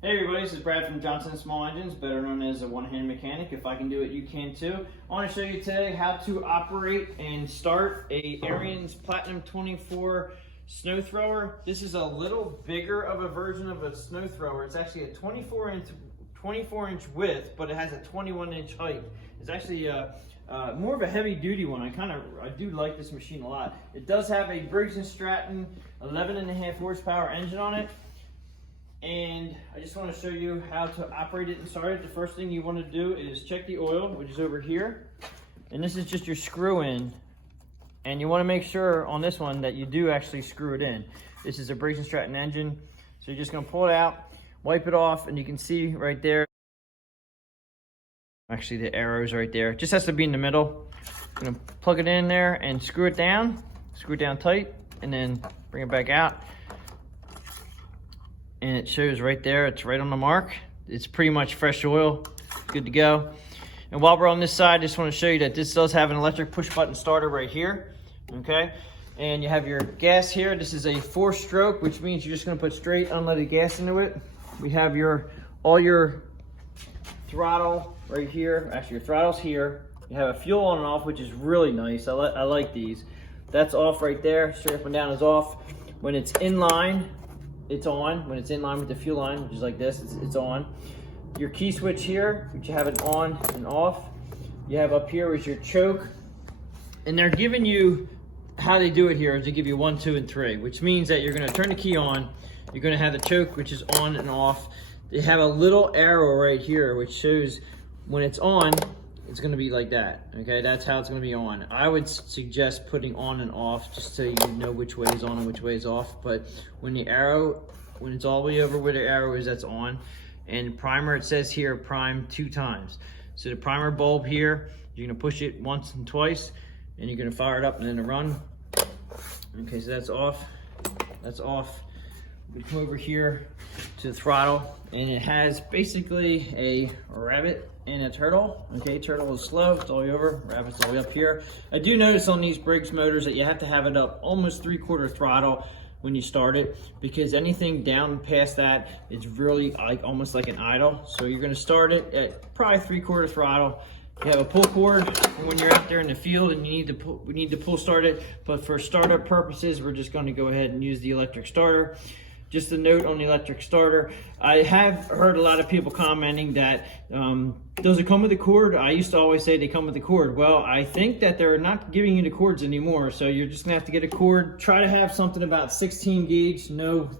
Hey everybody, this is Brad from Johnson Small Engines, better known as a one-hand mechanic. If I can do it, you can too. I want to show you today how to operate and start a Ariens Platinum 24 snow thrower. This is a little bigger of a version of a snow thrower. It's actually a 24 inch width, but it has a 21-inch height. It's actually more of a heavy duty one. I do like this machine a lot. It does have a Briggs & Stratton 11.5 horsepower engine on it. And I just want to show you how to operate it and start it. The first thing you want to do is check the oil, which is over here. And this is just your screw in. And you want to make sure on this one that you do actually screw it in. This is a Briggs & Stratton engine. So you're just going to pull it out, wipe it off, and you can see right there. Actually, the arrow's right there. It just has to be in the middle. I'm going to plug it in there and screw it down tight, and then bring it back out. And it shows right there, it's right on the mark. It's pretty much fresh oil, good to go. And while we're on this side, I just want to show you that this does have an electric push button starter right here, okay? And you have your gas here. This is a 4-stroke, which means you're just gonna put straight unleaded gas into it. We have all your throttle right here. Actually, your throttle's here. You have a fuel on and off, which is really nice. I like these. That's off right there, straight up and down is off. When it's in line, it's on. When it's in line with the fuel line, which is like this, it's on. Your key switch here, which you have it on and off. You have up here is your choke. And they're giving you, how they do it here is they give you 1, 2, and 3, which means that you're gonna turn the key on, you're gonna have the choke, which is on and off. They have a little arrow right here, which shows when it's on, it's gonna be like that, okay? That's how it's gonna be on. I would suggest putting on and off just so you know which way is on and which way is off. But when it's all the way over where the arrow is, that's on. And primer, it says here, prime 2 times. So the primer bulb here, you're gonna push it once and twice, and you're gonna fire it up and then run. Okay, so that's off, that's off. We come over here to the throttle, and it has basically a rabbit and a turtle. Okay, turtle is slow, it's all the way over, rabbit's all the way up here. I do notice on these Briggs motors that you have to have it up almost 3/4 throttle when you start it, because anything down past that, it's really almost like an idle. So you're gonna start it at probably 3/4 throttle. You have a pull cord when you're out there in the field and we need to pull start it, but for startup purposes, we're just gonna go ahead and use the electric starter. Just a note on the electric starter. I have heard a lot of people commenting that, does it come with a cord? I used to always say they come with a cord. Well, I think that they're not giving you the cords anymore, so you're just gonna have to get a cord. Try to have something about 16 gauge, no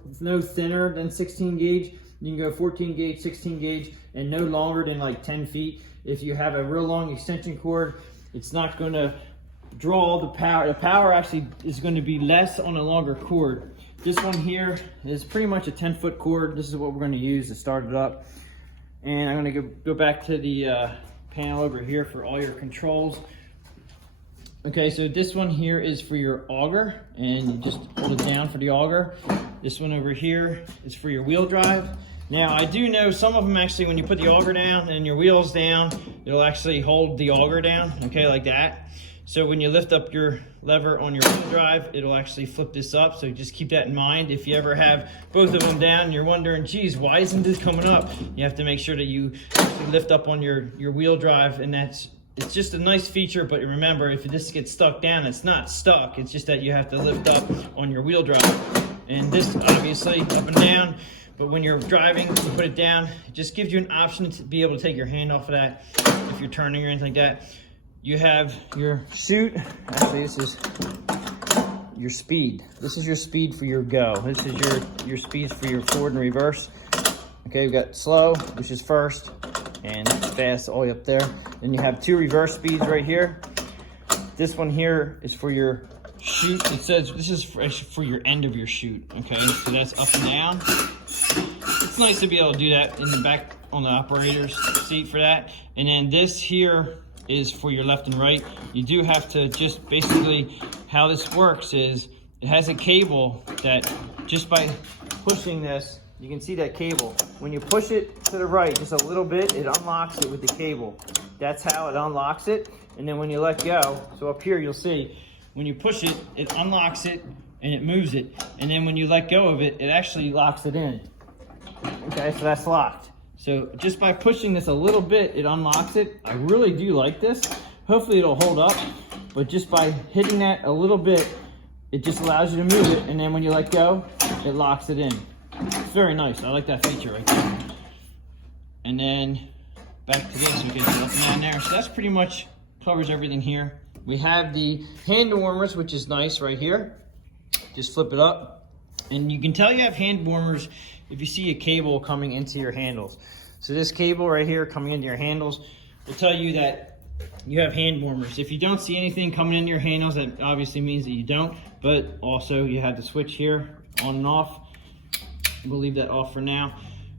thinner than 16 gauge. You can go 14 gauge, 16 gauge, and no longer than like 10 feet. If you have a real long extension cord, it's not gonna draw all the power. The power actually is gonna be less on a longer cord. This one here is pretty much a 10-foot cord. This is what we're going to use to start it up. And I'm going to go back to the panel over here for all your controls. Okay, so this one here is for your auger, and you just hold it down for the auger. This one over here is for your wheel drive. Now, I do know some of them actually, when you put the auger down and your wheels down, it'll actually hold the auger down, okay, like that. So when you lift up your lever on your wheel drive, it'll actually flip this up. So just keep that in mind. If you ever have both of them down and you're wondering, geez, why isn't this coming up? You have to make sure that you lift up on your wheel drive, and it's just a nice feature. But remember, if this gets stuck down, it's not stuck. It's just that you have to lift up on your wheel drive. And this obviously up and down. But when you're driving, you put it down, it just gives you an option to be able to take your hand off of that if you're turning or anything like that. You have your chute. Actually, this is your speed. This is your speed for your go. This is your speeds for your forward and reverse. Okay, we've got slow, which is first, and fast all the way up there. Then you have 2 reverse speeds right here. This one here is for your chute. It says this is for your end of your chute. Okay, so that's up and down. It's nice to be able to do that in the back on the operator's seat for that. And then this here is for your left and right. You do have to just basically, how this works is it has a cable that just by pushing this, you can see that cable. When you push it to the right just a little bit, it unlocks it with the cable. That's how it unlocks it. And then when you let go, so up here you'll see, when you push it, it unlocks it and it moves it. And then when you let go of it, it actually locks it in. Okay, so that's locked. So just by pushing this a little bit, it unlocks it. I really do like this. Hopefully it'll hold up, but just by hitting that a little bit, it just allows you to move it, and then when you let go, it locks it in. It's very nice. I like that feature right there. And then back to this, okay, so nothing down there. So that's pretty much covers everything here. We have the hand warmers, which is nice right here. Just flip it up. And you can tell you have hand warmers if you see a cable coming into your handles. So this cable right here coming into your handles will tell you that you have hand warmers. If you don't see anything coming into your handles, that obviously means that you don't, but also you have the switch here on and off. We'll leave that off for now.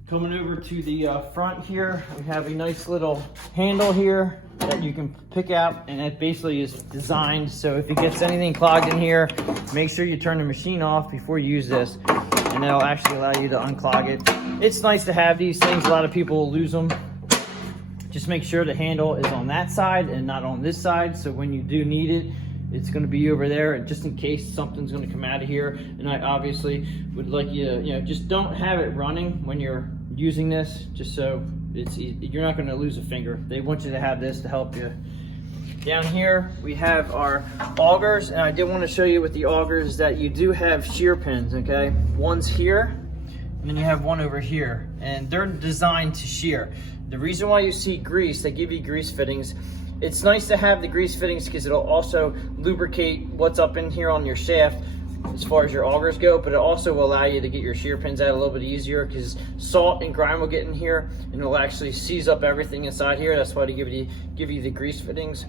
Coming over to the front here, we have a nice little handle here that you can pick out, and that basically is designed so if it gets anything clogged in here, make sure you turn the machine off before you use this, and that'll actually allow you to unclog it. It's nice to have these things. A lot of people will lose them. Just make sure the handle is on that side and not on this side, so when you do need it, it's going to be over there, just in case something's going to come out of here. And I obviously would like you to, just don't have it running when you're using this, just so you're not going to lose a finger. They want you to have this to help you. Down here we have our augers, and I did want to show you with the augers that you do have shear pins. Okay, one's here, and then you have one over here, and they're designed to shear. The reason why you see grease, they give you grease fittings. It's nice to have the grease fittings because it'll also lubricate what's up in here on your shaft as far as your augers go, but it also will allow you to get your shear pins out a little bit easier because salt and grime will get in here and it'll actually seize up everything inside here. That's why they give you the grease fittings.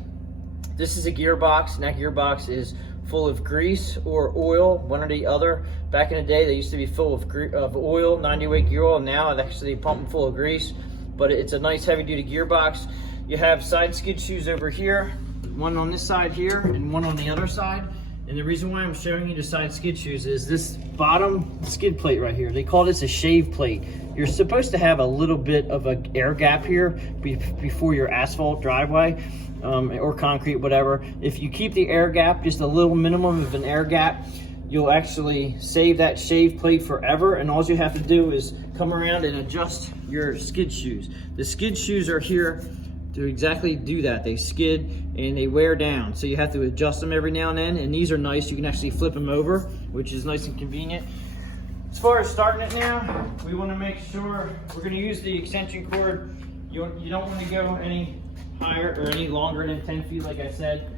This is a gearbox, and that gearbox is full of grease or oil, one or the other. Back in the day, they used to be full of oil, 90-weight gear oil, and now it's actually pumping full of grease, but it's a nice heavy-duty gearbox. You have side skid shoes over here, one on this side here and one on the other side. And the reason why I'm showing you the side skid shoes is this bottom skid plate right here. They call this a shave plate. You're supposed to have a little bit of an air gap here before your asphalt driveway or concrete, whatever. If you keep the air gap, just a little minimum of an air gap, you'll actually save that shave plate forever. And all you have to do is come around and adjust your skid shoes. The skid shoes are here to exactly do that. They skid and they wear down, so you have to adjust them every now and then, and these are nice. You can actually flip them over, which is nice and convenient. As far as starting it now, we want to make sure we're going to use the extension cord. You don't want to go any higher or any longer than 10 feet, like I said.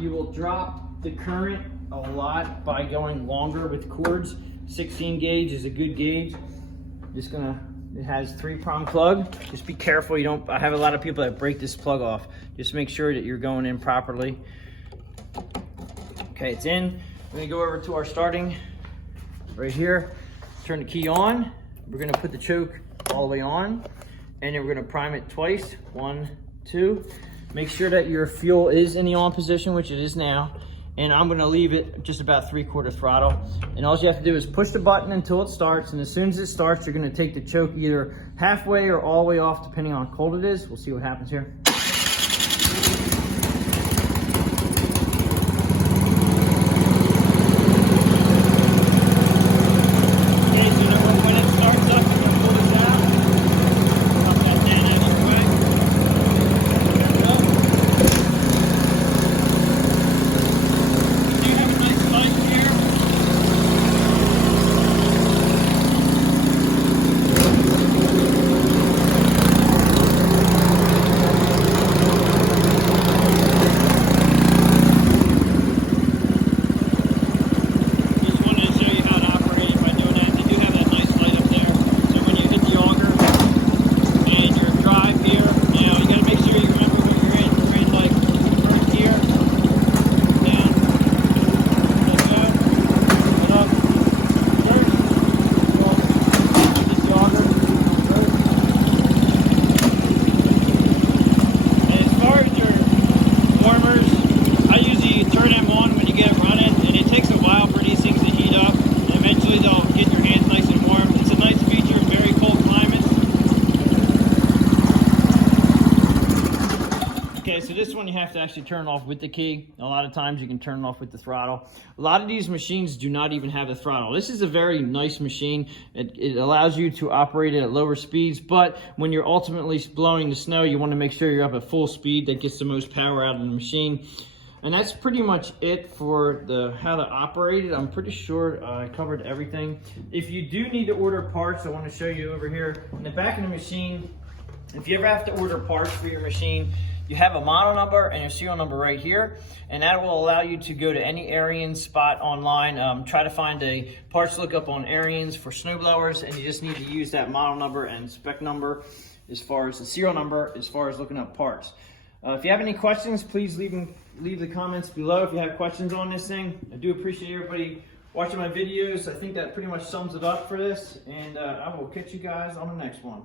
You will drop the current a lot by going longer with cords. 16 gauge is a good gauge. It has 3-prong plug. Just be careful you don't, I have a lot of people that break this plug off. Just make sure that you're going in properly. Okay, it's in. We're gonna go over to our starting right here. Turn the key on. We're gonna put the choke all the way on, and then we're gonna prime it twice. 1, 2. Make sure that your fuel is in the on position, which it is now. And I'm gonna leave it just about 3/4 throttle. And all you have to do is push the button until it starts. And as soon as it starts, you're gonna take the choke either halfway or all the way off, depending on how cold it is. We'll see what happens here. so this one you have to actually turn off with the key. A lot of times you can turn it off with the throttle. A lot of these machines do not even have the throttle. This is a very nice machine. It allows you to operate it at lower speeds, but when you're ultimately blowing the snow, you want to make sure you're up at full speed. That gets the most power out of the machine. And that's pretty much it for how to operate it. I'm pretty sure I covered everything. If you do need to order parts, I want to show you over here in the back of the machine. If you ever have to order parts for your machine, you have a model number and your serial number right here, and that will allow you to go to any Ariens spot online, try to find a parts lookup on Ariens for snowblowers, and you just need to use that model number and spec number as far as the serial number, as far as looking up parts. If you have any questions, please leave the comments below if you have questions on this thing. I do appreciate everybody watching my videos. I think that pretty much sums it up for this, and I will catch you guys on the next one.